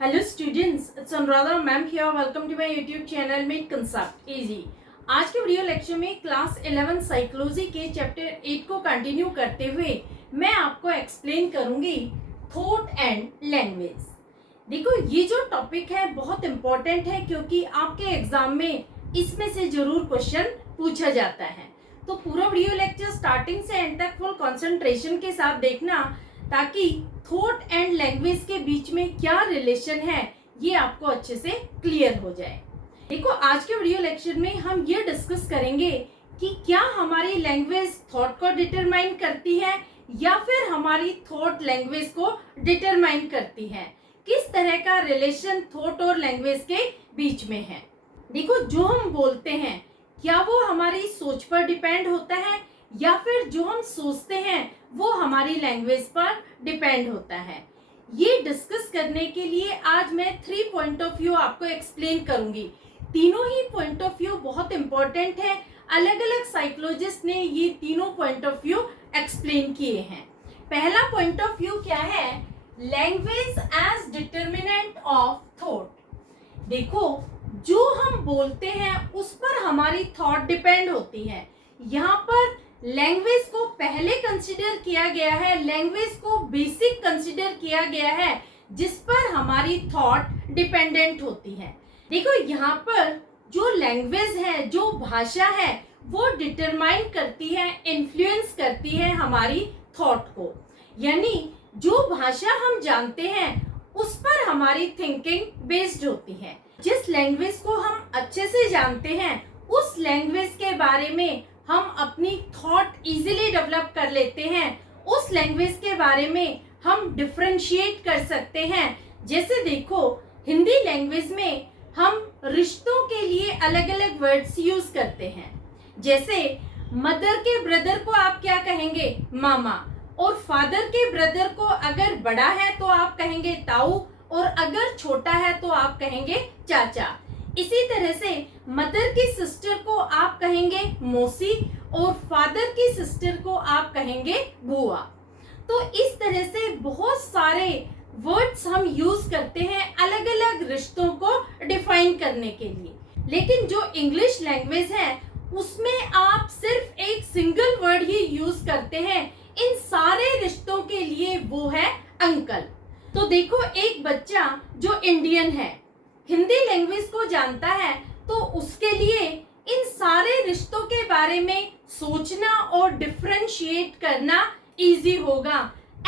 Hello students, it's Anuradha ma'am here. Welcome to my YouTube channel make concept easy. आज के video lecture में class 11 psychology के chapter 8 को continue करते हुए मैं आपको एक्सप्लेन करूंगी थॉट एंड लैंग्वेज। देखो, ये जो टॉपिक है बहुत इंपॉर्टेंट है क्योंकि आपके एग्जाम में इसमें से जरूर क्वेश्चन पूछा जाता है। तो पूरा वीडियो लेक्चर स्टार्टिंग से एंड तक फुल कंसंट्रेशन के साथ देखना ताकि थॉट एंड लैंग्वेज के बीच में क्या रिलेशन है ये आपको अच्छे से क्लियर हो जाए। देखो, आज के वीडियो लेक्चर में हम ये डिस्कस करेंगे कि क्या हमारी लैंग्वेज थॉट को डिटरमाइन करती है या फिर हमारी थॉट लैंग्वेज को डिटरमाइन करती है। किस तरह का रिलेशन थॉट और लैंग्वेज के बीच में है। देखो, जो हम बोलते हैं क्या वो हमारी सोच पर डिपेंड होता है या फिर जो हम सोचते हैं वो हमारी लैंग्वेज पर डिपेंड होता है। ये डिस्कस करने के लिए आज मैं 3 पॉइंट ऑफ व्यू आपको एक्सप्लेन करूंगी। तीनों ही पॉइंट ऑफ व्यू बहुत इंपॉर्टेंट है। अलग अलग साइकोलॉजिस्ट ने ये तीनों पॉइंट ऑफ व्यू एक्सप्लेन किए हैं। पहला पॉइंट ऑफ व्यू क्या है? Language as determinant of thought. देखो, जो हम बोलते हैं उस पर हमारी थॉट डिपेंड होती है। यहाँ पर लैंग्वेज को पहले कंसिडर किया गया है, लैंग्वेज को बेसिक कंसिडर किया गया है जिस पर हमारी थॉट डिपेंडेंट होती है। देखो, यहाँ पर जो लैंग्वेज है, जो भाषा है, वो डिटरमाइन करती है, इन्फ्लुएंस करती है हमारी थॉट को। यानी जो भाषा हम जानते हैं उस पर हमारी थिंकिंग बेस्ड होती है। जिस लैंग्वेज को हम अच्छे से जानते हैं उस लैंग्वेज के बारे में हम अपनी थॉट इजीली डेवलप कर लेते हैं। उस लैंग्वेज के बारे में हम डिफरेंशिएट कर सकते हैं। जैसे देखो, हिंदी लैंग्वेज में हम रिश्तों के लिए अलग अलग वर्ड्स यूज करते हैं। जैसे मदर के ब्रदर को आप क्या कहेंगे? मामा। और फादर के ब्रदर को अगर बड़ा है तो आप कहेंगे ताऊ, और अगर छोटा है तो आप कहेंगे चाचा। इसी तरह से मदर की सिस्टर को आप कहेंगे मौसी और फादर की सिस्टर को आप कहेंगे बुआ। तो इस तरह से बहुत सारे वर्ड्स हम यूज करते हैं अलग अलग रिश्तों को डिफाइन करने के लिए। लेकिन जो इंग्लिश लैंग्वेज है उसमें आप सिर्फ एक सिंगल वर्ड ही यूज करते हैं इन सारे रिश्तों के लिए, वो है अंकल। तो देखो, एक बच्चा जो इंडियन है, हिंदी लैंग्वेज को जानता है, तो उसके लिए इन सारे रिश्तों के बारे में सोचना और डिफरेंशिएट करना इजी होगा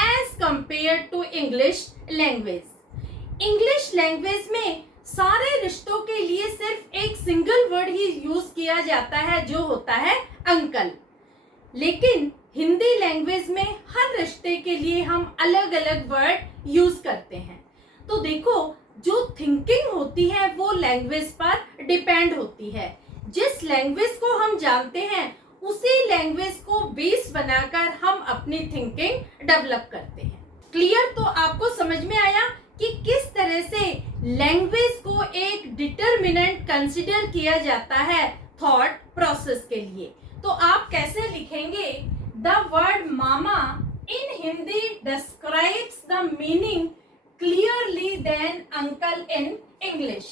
as compare to English language. English language में सारे रिश्तों के लिए सिर्फ एक सिंगल वर्ड ही यूज किया जाता है जो होता है अंकल। लेकिन हिंदी लैंग्वेज में हर रिश्ते के लिए हम अलग अलग वर्ड यूज करते हैं। तो देखो, जो थिंकिंग होती है वो लैंग्वेज पर डिपेंड होती है। जिस लैंग्वेज को हम जानते हैं उसी लैंग्वेज को बेस बनाकर हम अपनी थिंकिंग डेवलप करते हैं। क्लियर? तो आपको समझ में आया कि किस तरह से लैंग्वेज को एक डिटरमिनेंट कंसिडर किया जाता है थॉट प्रोसेस के लिए। तो आप कैसे लिखेंगे? The word mama in Hindi describes the meaning clearly then uncle in English.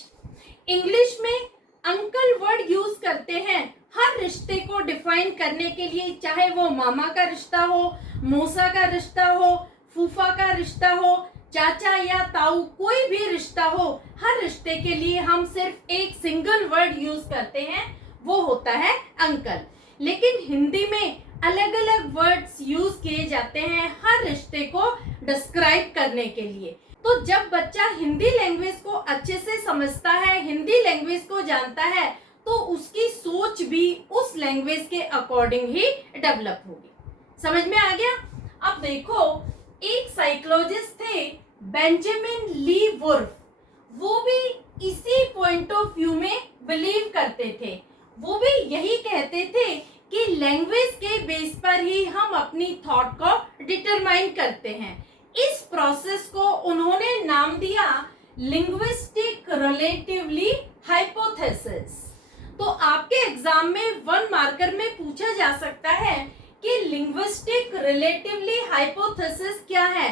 English में अंकल वर्ड यूज करते हैं हर रिश्ते को डिफाइन करने के लिए, चाहे वो मामा का रिश्ता हो, मौसा का रिश्ता हो, फूफा का रिश्ता हो, चाचा या ताऊ, कोई भी रिश्ता हो, हर रिश्ते के लिए हम सिर्फ एक सिंगल वर्ड यूज करते हैं, वो होता है अंकल। लेकिन हिंदी में अलग अलग वर्ड्स यूज किए जाते हैं हर रिश्ते को डिस्क्राइब करने के लिए। तो जब बच्चा हिंदी लैंग्वेज को अच्छे से समझता है, हिंदी लैंग्वेज को जानता है, तो उसकी सोच भी उस लैंग्वेज के अकॉर्डिंग ही डेवलप होगी। समझ में आ गया? अब देखो, एक साइकोलॉजिस्ट थे बेंजामिन ली वुल्फ। वो भी इसी पॉइंट ऑफ व्यू में बिलीव करते थे। वो भी यही कहते थे कि लैंग्वेज के बेस पर ही हम अपनी थॉट को डिटरमाइन करते हैं। इस प्रोसेस को उन्होंने नाम दिया लिंग्विस्टिक रिलेटिवली हाइपोथेसिस। तो आपके एग्जाम में 1 मार्कर में पूछा जा सकता है कि लिंग्विस्टिक रिलेटिवली हाइपोथेसिस क्या है।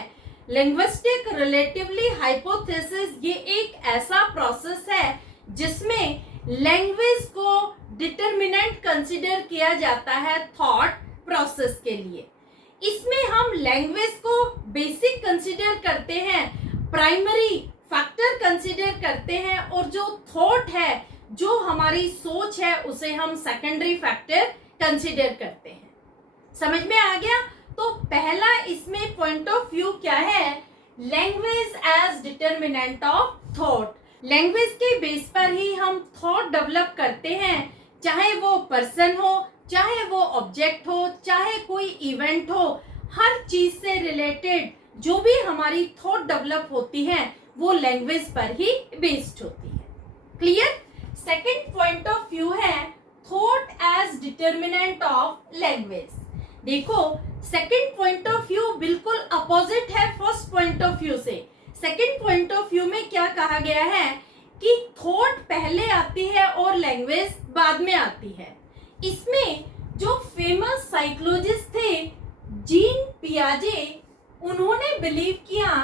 लिंग्विस्टिक रिलेटिवली हाइपोथेसिस ये एक ऐसा प्रोसेस है जिसमें लैंग्वेज को डिटरमिनेंट कंसीडर किया जाता है थॉट प्रोसेस के लिए। इसमें हम लैंग्वेज को बेसिक कंसीडर करते हैं, प्राइमरी फैक्टर कंसीडर करते हैं, और जो थॉट है, जो हमारी सोच है, उसे हम सेकेंडरी फैक्टर कंसीडर करते हैं। समझ में आ गया? तो पहला इसमें पॉइंट ऑफ व्यू क्या है? Language as determinant of thought. Language के बेस पर ही हम थॉट डेवलप करते हैं, चाहे वो पर्सन हो, चाहे वो ऑब्जेक्ट हो, चाहे कोई इवेंट हो। हर चीज से रिलेटेड जो भी हमारी थॉट डेवलप होती है वो लैंग्वेज पर ही बेस्ड होती है। Clear? Second point of view है thought as determinant of language. देखो, सेकंड पॉइंट ऑफ व्यू बिल्कुल अपोजिट है फर्स्ट पॉइंट ऑफ व्यू से। सेकंड पॉइंट ऑफ व्यू में क्या कहा गया है कि थॉट पहले आती है और लैंग्वेज बाद में आती है। इसमें जो फेमस साइकोलॉजिस्ट थे जीन पियाजे, उन्होंने बिलीव किया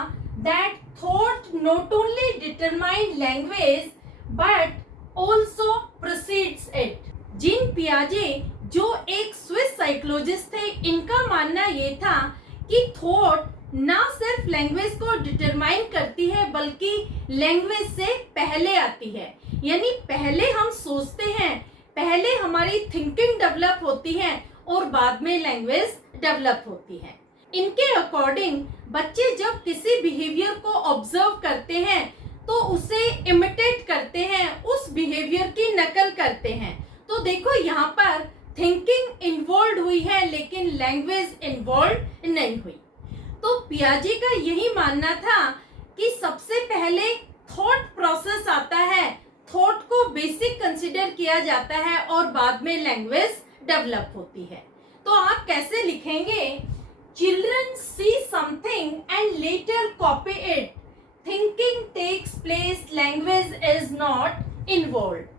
that thought not only determine language but also proceeds it. Jean पियाजे जो एक स्विस साइकोलॉजिस्ट थे, इनका मानना ये था कि थॉट ना सिर्फ लैंग्वेज को डिटरमाइन करती है बल्कि लैंग्वेज से पहले आती है। यानी पहले हम सोचते हैं, पहले हमारी थिंकिंग डेवलप होती है और बाद में लैंग्वेज डेवलप होती है। इनके अकॉर्डिंग बच्चे जब किसी बिहेवियर को ऑब्जर्व करते हैं तो उसे इमिटेट करते हैं, उस बिहेवियर की नकल करते हैं। तो देखो, यहाँ पर थिंकिंग इन्वॉल्व हुई है लेकिन लैंग्वेज इन्वॉल्व नहीं हुई। तो पियाजे का यही मानना था कि सबसे पहले थॉट प्रोसेस आता है, थॉट को बेसिक कंसीडर किया जाता है और बाद में लैंग्वेज डेवलप होती है। तो आप कैसे लिखेंगे? Children see something and later copy it, thinking takes place, language is not involve.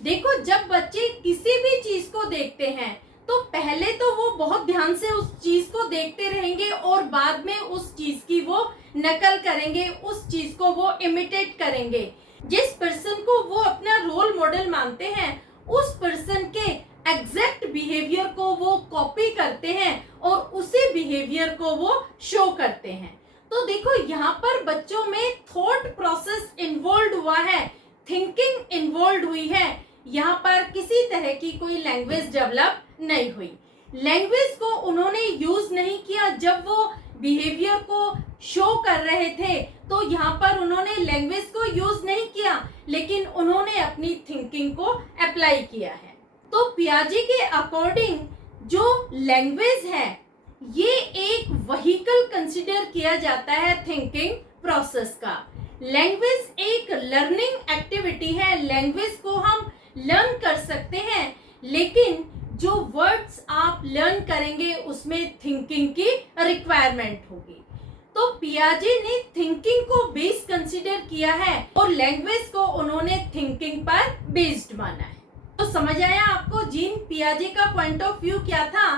देखो, जब बच्चे किसी भी चीज को देखते हैं तो पहले तो वो बहुत ध्यान से उस चीज को देखते रहेंगे और बाद में उस चीज की वो नकल करेंगे, उस चीज को वो इमिटेट करेंगे। जिस पर्सन को वो अपना रोल मॉडल मानते हैं उस पर्सन के एग्जैक्ट बिहेवियर को वो कॉपी करते हैं और उसी बिहेवियर को वो शो करते हैं। तो देखो, यहाँ पर बच्चों में थॉट प्रोसेस इन्वॉल्व हुआ है, थिंकिंग इन्वॉल्व हुई है। यहाँ पर किसी तरह की कोई लैंग्वेज डेवलप नहीं हुई। लैंग्वेज को उन्होंने यूज नहीं किया जब वो बिहेवियर को शो कर रहे थे, तो यहाँ पर उन्होंने लैंग्वेज को यूज नहीं किया लेकिन उन्होंने अपनी थिंकिंग को अप्लाई किया है। तो पियाजे के अकॉर्डिंग जो लैंग्वेज है ये एक व्हीकल कंसिडर किया जाता है थिंकिंग प्रोसेस का। लैंग्वेज एक लर्निंग एक्टिविटी है, लैंग्वेज को हम लर्न कर सकते हैं, लेकिन जो वर्ड्स आप लर्न करेंगे उसमें थिंकिंग की रिक्वायरमेंट होगी। तो पियाजे ने थिंकिंग को बेस कंसीडर किया है और लैंग्वेज को उन्होंने थिंकिंग पर बेस्ड माना है। तो समझ आया आपको जीन पियाजे का पॉइंट ऑफ व्यू क्या था?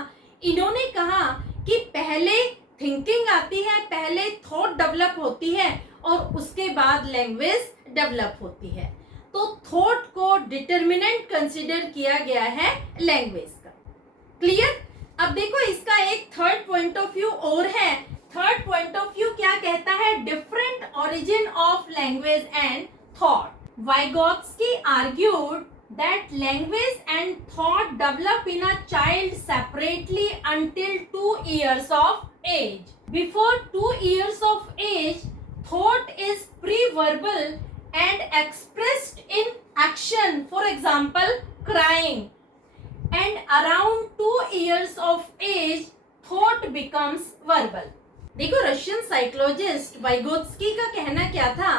इन्होंने कहा कि पहले थिंकिंग आती है, पहले थॉट डेवलप होती है और उसके बाद लैंग्वेज डेवलप होती है। तो थॉट को डिटरमिनेंट कंसीडर किया गया है लैंग्वेज का। क्लियर? अब देखो, इसका एक थर्ड पॉइंट ऑफ व्यू और है। थर्ड पॉइंट ऑफ व्यू क्या कहता है? Different origin of language and thought. Vygotsky argued that language and thought develop in a child separately until 2 years of age. Before 2 years of age, thought is pre-verbal and expressed in action, for example, crying. And around 2 years of age, thought becomes verbal. देखो, Russian psychologist Vygotsky का कहना क्या था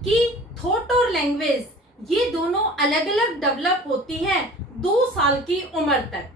कि thought और language ये दोनों अलग अलग डेवलप होती हैं 2 साल की उम्र तक।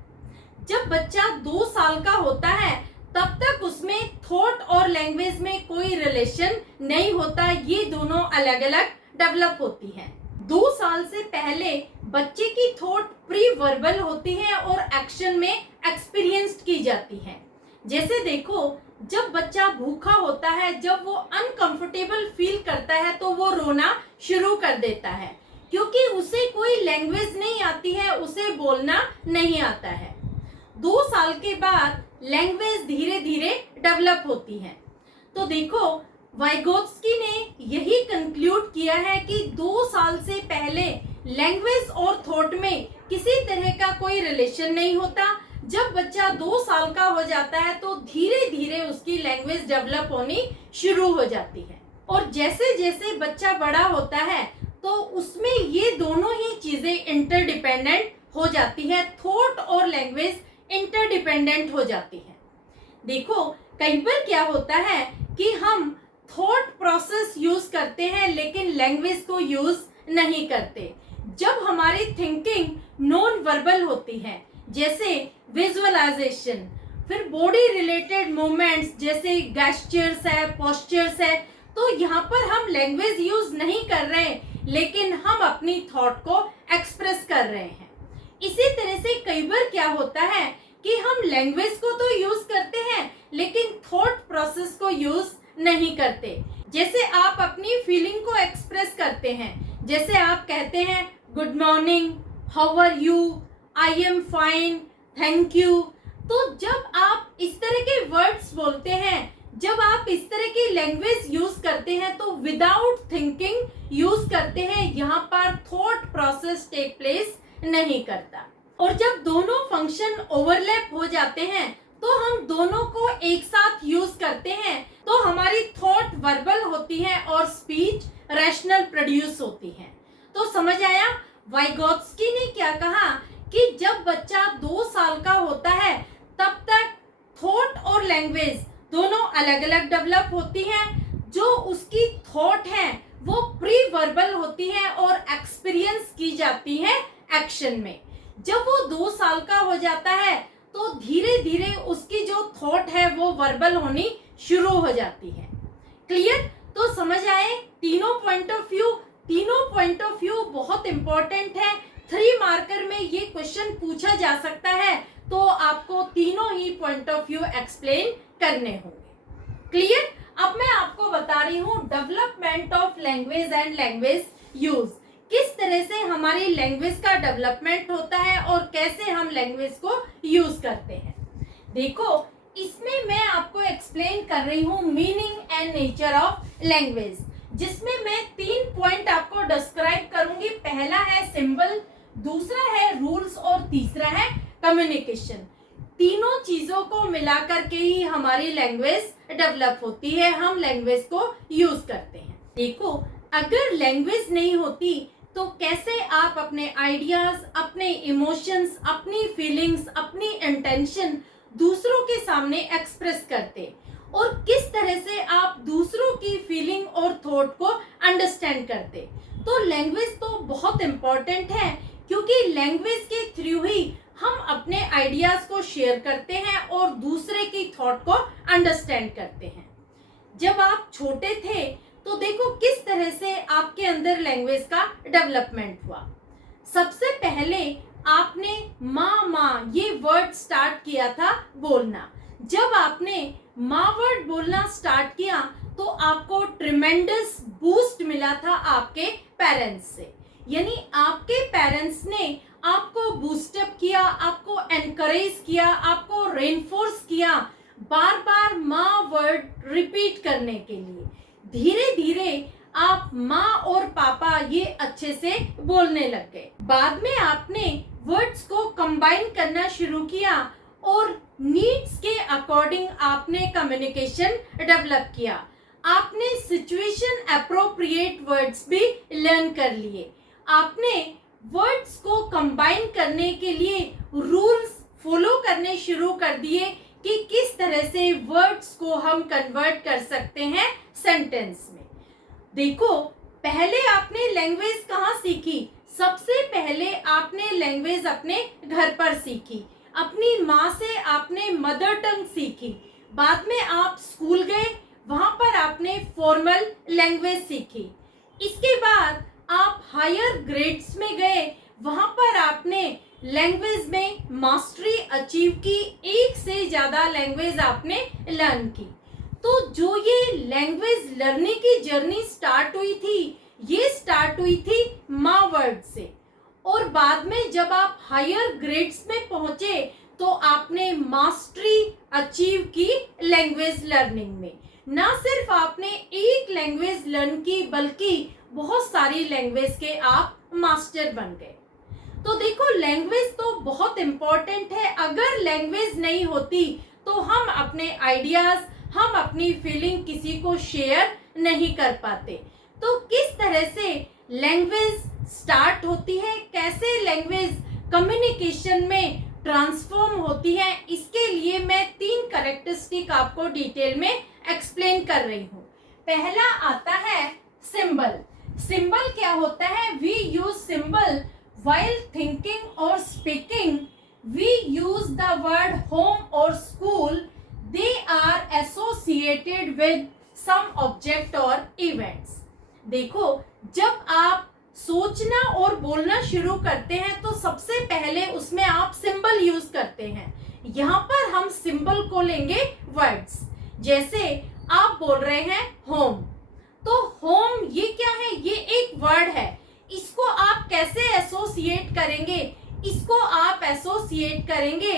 जब बच्चा 2 साल का होता है तब तक उसमें थॉट और लैंग्वेज में कोई रिलेशन नहीं होता, ये दोनों अलग अलग डेवलप होती हैं। 2 साल से पहले बच्चे की थॉट प्री वर्बल होती है और एक्शन में एक्सपीरियंस्ड की जाती है। जैसे देखो, जब बच्चा भूखा होता है, जब वो अनकंफर्टेबल फील करता है तो वो रोना शुरू कर देता है, क्योंकि उसे कोई लैंग्वेज नहीं आती है, उसे बोलना नहीं आता है। 2 साल के बाद लैंग्वेज धीरे धीरे डेवलप होती है। तो देखो, वाइगोत्स्की ने यही कंक्लूड किया है कि 2 साल से पहले लैंग्वेज और थॉट में किसी तरह का कोई रिलेशन नहीं होता। जब बच्चा 2 साल का हो जाता है तो धीरे धीरे उसकी लैंग्वेज डेवलप होनी शुरू हो जाती है, और जैसे जैसे बच्चा बड़ा होता है तो उसमें ये दोनों ही चीजें इंटरडिपेंडेंट हो जाती है, थॉट और लैंग्वेज इंटरडिपेंडेंट हो जाती है। देखो, कई बार क्या होता है कि हम थॉट प्रोसेस यूज करते हैं लेकिन लैंग्वेज को यूज नहीं करते। जब हमारी थिंकिंग नॉन वर्बल होती है, जैसे विजुअलाइजेशन, फिर बॉडी रिलेटेड मूवमेंट्स जैसे गेस्चर्स है, पोस्चर्स है, तो यहाँ पर हम लैंग्वेज यूज नहीं कर रहे हैं लेकिन हम अपनी थॉट को एक्सप्रेस कर रहे हैं। इसी तरह से कई बार क्या होता है कि हम लैंग्वेज को तो यूज करते हैं लेकिन थॉट प्रोसेस को यूज नहीं करते। जैसे आप अपनी फीलिंग को एक्सप्रेस करते हैं, जैसे आप कहते हैं good morning, how are you, I am fine, thank you. तो जब आप इस तरह के वर्ड्स बोलते हैं, जब आप इस तरह की लैंग्वेज यूज करते हैं तो विदाउट थिंकिंग यूज करते हैं, यहाँ पर थॉट प्रोसेस टेक प्लेस नहीं करता। और जब दोनों फंक्शन ओवरलैप हो जाते हैं तो हम दोनों को एक साथ यूज करते हैं, तो हमारी थॉट वर्बल होती है और स्पीच रैशनल प्रोड्यूस होती है। तो समझ आया वाइगोत्स्की ने क्या कहा कि जब बच्चा 2 साल का होता है तब तक थॉट और लैंग्वेज दोनों अलग अलग डेवलप होती हैं। जो उसकी थॉट है वो प्री वर्बल होती है और एक्सपीरियंस की जाती है एक्शन में। जब वो 2 साल का हो जाता है तो धीरे धीरे उसकी जो थॉट है वो वर्बल होनी शुरू हो जाती है। क्लियर? तो समझ आए तीनों पॉइंट ऑफ व्यू। तीनों पॉइंट ऑफ व्यू बहुत इंपॉर्टेंट है। 3 मार्कर में ये क्वेश्चन पूछा जा सकता है, तो आपको तीनों ही पॉइंट ऑफ व्यू एक्सप्लेन करने होंगे। क्लियर? अब मैं आपको बता रही हूँ development of language and language use, किस तरह से हमारी लैंग्वेज का डेवलपमेंट होता है और कैसे हम लैंग्वेज को यूज करते हैं। देखो, इसमें मैं आपको एक्सप्लेन कर रही हूँ meaning and nature of language, जिसमें मैं 3 पॉइंट आपको डिस्क्राइब करूंगी। पहला है सिंबल, दूसरा है रूल्स और तीसरा है कम्युनिकेशन। तीनों चीजों को मिलाकर के ही हमारी लैंग्वेज डेवलप होती है, हम लैंग्वेज को यूज करते हैं। देखो, अगर लैंग्वेज नहीं होती तो कैसे आप अपने आइडियाज, अपने इमोशंस, अपनी फीलिंग्स, अपनी इंटेंशन दूसरों के सामने एक्सप्रेस करते, और किस तरह से आप दूसरों की फीलिंग और थॉट को अंडरस्टैंड करते। तो लैंग्वेज तो बहुत इम्पोर्टेंट है, क्योंकि लैंग्वेज के थ्रू ही हम अपने आइडियाज को शेयर करते हैं और दूसरे की थॉट को अंडरस्टैंड करते हैं। जब आप छोटे थे तो देखो किस तरह से आपके अंदर लैंग्वेज का डेवलपमेंट हुआ। सबसे पहले आपने माँ माँ ये वर्ड स्टार्ट किया था बोलना। जब आपने माँ वर्ड बोलना स्टार्ट किया तो आपको ट्रिमेंडस बूस्ट मिला था आपके पेरेंट्स से, यानी आपके पेरेंट्स ने आपको बूस्टअप किया, आपको एनकरेज किया, आपको रेनफोर्स किया बार बार माँ वर्ड रिपीट करने के लिए। धीरे धीरे आप माँ और पापा ये अच्छे से बोलने लग गए। बाद में आपने वर्ड्स को कंबाइन करना शुरू किया और नीड्स के अकॉर्डिंग आपने कम्युनिकेशन डेवलप किया। आपने सिचुएशन अप्रोप्रिएट वर्ड्स भी लर्न कर लिए। आपने वर्ड्स को कंबाइन करने के लिए रूल्स फॉलो करने शुरू कर दिए कि किस तरह से वर्ड्स को हम कन्वर्ट कर सकते हैं सेंटेंस में। देखो, पहले आपने लैंग्वेज कहाँ सीखी? सबसे पहले आपने लैंग्वेज अपने घर पर सीखी, अपनी माँ से आपने मदर टंग सीखी। बाद में आप स्कूल गए, वहाँ पर आपने फॉर्मल लैंग्वेज सीखी। इसके बाद आप हायर ग्रेड्स में गए, वहाँ पर आपने लैंग्वेज में मास्टरी अचीव की, एक से ज्यादा लैंग्वेज आपने लर्न की। तो जो ये लैंग्वेज लर्निंग की जर्नी स्टार्ट हुई थी, ये स्टार्ट हुई थी माँ वर्ड से, और बाद में जब आप हायर ग्रेड्स में पहुंचे तो आपने मास्टरी अचीव की लैंग्वेज लर्निंग में। ना सिर्फ आपने एक लैंग्वेज लर्न की, बल्कि बहुत सारी लैंग्वेज के आप मास्टर बन गए। तो देखो, लैंग्वेज तो बहुत इम्पोर्टेंट है। अगर लैंग्वेज नहीं होती तो हम अपने आइडियाज, हम अपनी फीलिंग किसी को शेयर नहीं कर पाते। तो किस तरह से लैंग्वेज स्टार्ट होती है, कैसे लैंग्वेज कम्युनिकेशन में ट्रांसफॉर्म होती है, इसके लिए मैं 3 कैरेक्टरिस्टिक आपको डिटेल में एक्सप्लेन कर रही हूँ। पहला आता है सिंबल। सिंबल क्या होता है? We use symbol while thinking or speaking. We use the word home or school. They are associated with some object or events. देखो, जब आप सोचना और बोलना शुरू करते हैं तो सबसे पहले उसमें आप सिंबल यूज करते हैं। यहाँ पर हम सिंबल को लेंगे वर्ड्स। जैसे आप बोल रहे हैं होम, तो होम ये क्या है? ये एक वर्ड है। इसको आप कैसे एसोसिएट करेंगे? इसको आप एसोसिएट करेंगे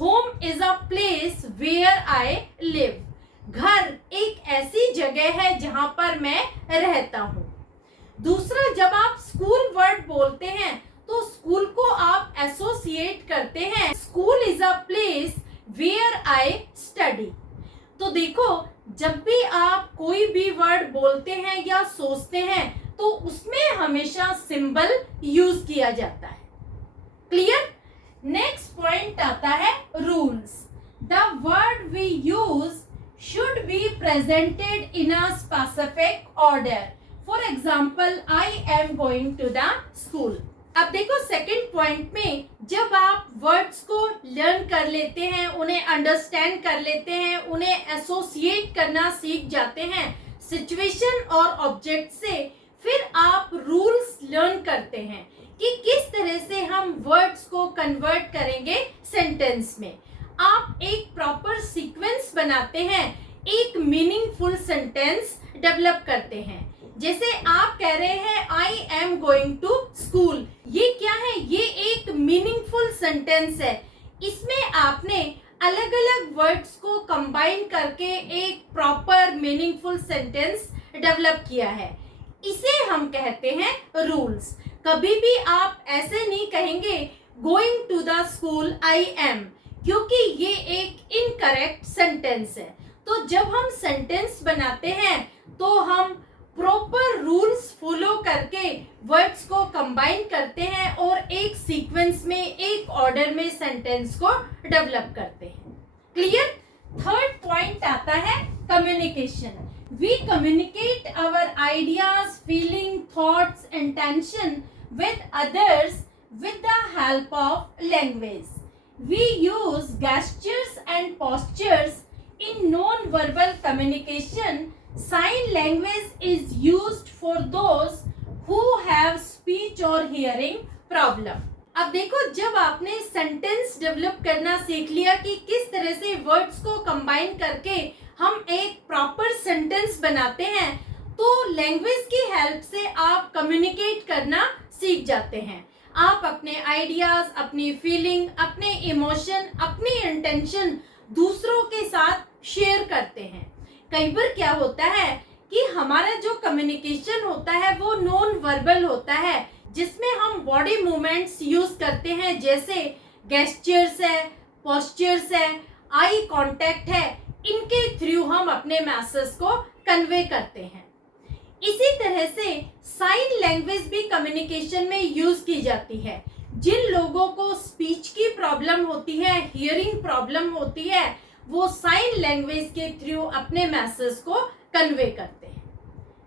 home is a place where I live. घर एक ऐसी जगह है जहां पर मैं रहता हूं। दूसरा, जब आप स्कूल वर्ड बोलते हैं तो स्कूल को आप एसोसिएट करते हैं school is a place where I study. तो देखो, जब भी आप कोई भी वर्ड बोलते हैं या सोचते हैं तो उसमें हमेशा सिंबल यूज किया जाता है। क्लियर? नेक्स्ट पॉइंट आता है rules. The word we use should be presented in a specific order. For example, I am going to the school. अब देखो, सेकंड पॉइंट में जब आप वर्ड्स को लर्न कर लेते हैं, उन्हें अंडरस्टैंड कर लेते हैं, उन्हें एसोसिएट करना सीख जाते हैं सिचुएशन और ऑब्जेक्ट से, फिर आप रूल्स लर्न करते हैं कि किस तरह से हम वर्ड्स को कन्वर्ट करेंगे सेंटेंस में। आप एक प्रॉपर सीक्वेंस बनाते हैं, एक मीनिंगफुल सेंटेंस डेवलप करते हैं। जैसे आप कह रहे हैं I am going to school, ये क्या है? ये एक मीनिंगफुल सेंटेंस है। इसमें आपने अलग अलग वर्ड्स को कंबाइन करके एक प्रॉपर मीनिंगफुल सेंटेंस डेवलप किया है। इसे हम कहते हैं रूल्स। कभी भी आप ऐसे नहीं कहेंगे going to the school I am, क्योंकि ये एक इनकरेक्ट सेंटेंस है। तो जब हम सेंटेंस बनाते हैं तो हम प्रॉपर रूल्स फॉलो करके वर्ड्स को कंबाइन करते हैं और एक सीक्वेंस में, एक ऑर्डर में सेंटेंस को डेवलप करते हैं। क्लियर? थर्ड पॉइंट आता है communication. We communicate our ideas, feeling, thoughts, intention with others with the help of language. We use gestures and postures in non-verbal communication. Sign language is used for those who have speech or hearing problem. अब देखो, जब आपने sentence develop करना सीख लिया कि किस तरह से वर्ड्स को कंबाइन करके हम एक प्रॉपर सेंटेंस बनाते हैं, तो लैंग्वेज की हेल्प से आप कम्युनिकेट करना सीख जाते हैं। आप अपने आइडियाज, अपनी फीलिंग, अपने इमोशन, अपनी इंटेंशन दूसरों के साथ शेयर करते हैं। कई बार क्या होता है कि हमारा जो कम्युनिकेशन होता है वो नॉन वर्बल होता है, जिसमें हम बॉडी मूवमेंट्स यूज करते हैं, जैसे गेस्चर्स है, पोस्चर्स है, आई कांटेक्ट है। इनके थ्रू हम अपने मैसेज को कन्वे करते हैं। इसी तरह से साइन लैंग्वेज भी कम्युनिकेशन में यूज की जाती है। जिन लोगों को स्पीच की प्रॉब्लम होती है, हियरिंग प्रॉब्लम होती है, वो साइन लैंग्वेज के थ्रू अपने मैसेज को कन्वे करते हैं।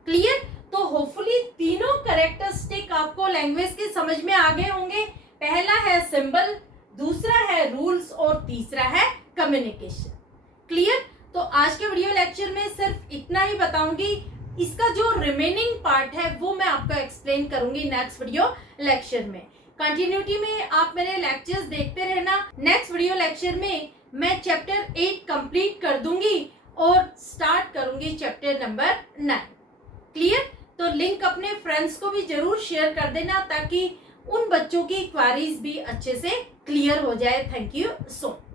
क्लियर? तो होपफुली तीनों कैरेक्टरिस्टिक आपको लैंग्वेज के समझ में आ गए होंगे। पहला है सिंबल, दूसरा है रूल्स और तीसरा है कम्युनिकेशन। क्लियर? तो आज के वीडियो लेक्चर में सिर्फ इतना ही बताऊंगी। इसका जो रिमेनिंग पार्ट है वो मैं आपको एक्सप्लेन करूंगी नेक्स्ट वीडियो लेक्चर में। कंटिन्यूटी में आप मेरे लेक्चर्स देखते रहना। नेक्स्ट वीडियो लेक्चर में मैं चैप्टर 8 कंप्लीट कर दूंगी और स्टार्ट करूंगी चैप्टर नंबर 9। क्लियर? तो लिंक अपने फ्रेंड्स को भी जरूर शेयर कर देना ताकि उन बच्चों की क्वेरीज भी अच्छे से क्लियर हो जाए। Thank you so much.